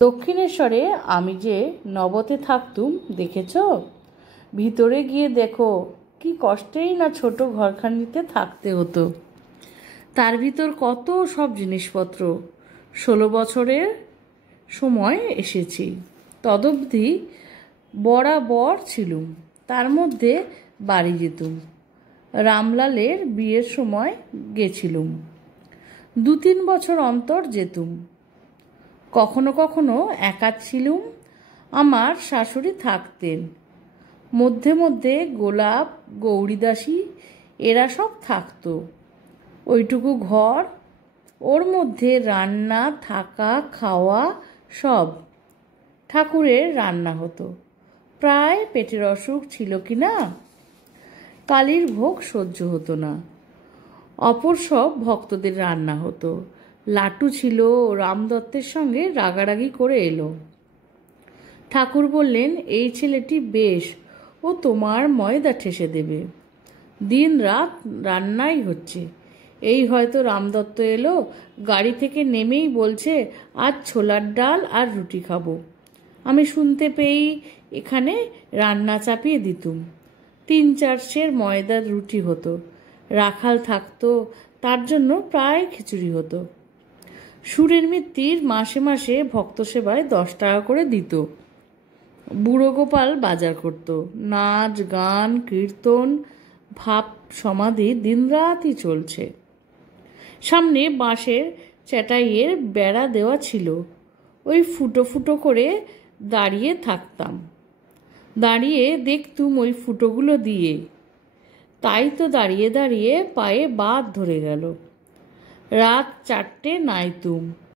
দক্ষিণেশ্বরে আমি যে নবতে থাকতুম দেখেছ? ভিতরে গিয়ে দেখো কি কষ্টেই না ছোট ঘরখানিতে থাকতে হতো। তার ভিতর কত সব জিনিসপত্র। 16 বছরের সময় এসেছি, তদবধি বরাবর ছিলুম। তার মধ্যে বাড়ি যেতুম, রামলালের বিয়ের সময় গেছিলুম, 2-3 বছর অন্তর যেতুম। কখনো কখনো একা ছিলুম, আমার শাশুড়ি থাকতেন। মধ্যে মধ্যে গোলাপ, গৌরীদাসী এরা সব থাকতো। ওইটুকু ঘর, ওর মধ্যে রান্না, থাকা, খাওয়া সব। ঠাকুরের রান্না হতো, প্রায় পেটের অসুখ ছিল কি না, কালীর ভোগ সহ্য হতো না। অপর সব ভক্তদের রান্না হতো। লাটু ছিল, রামদত্তের সঙ্গে রাগারাগি করে এলো। ঠাকুর বললেন, এই ছেলেটি বেশ, ও তোমার ময়দা ঠেসে দেবে। দিন রাত রান্নাই হচ্ছে। এই হয়তো রামদত্ত এলো, গাড়ি থেকে নেমেই বলছে, আজ ছোলার ডাল আর রুটি খাবো। আমি শুনতে পেয়েই এখানে রান্না চাপিয়ে দিতুম। 3-4 সের ময়দার রুটি হতো। রাখাল থাকতো, তার জন্য প্রায় খিচুড়ি হতো। সুরের মিত্তির মাসে মাসে ভক্ত সেবায় 10 টাকা করে দিত। বুড়ো গোপাল বাজার করত। নাচ, গান, কীর্তন, ভাব সমাধি দিনরাতই চলছে। সামনে বাঁশের চ্যাটাইয়ের বেড়া দেওয়া ছিল। ওই ফুটো ফুটো করে দাঁড়িয়ে থাকতাম, দাঁড়িয়ে দেখতুম ওই ফুটোগুলো দিয়ে। তাই তো দাঁড়িয়ে দাঁড়িয়ে পায়ে বাত ধরে গেল। রাত 4টে নাইতুম।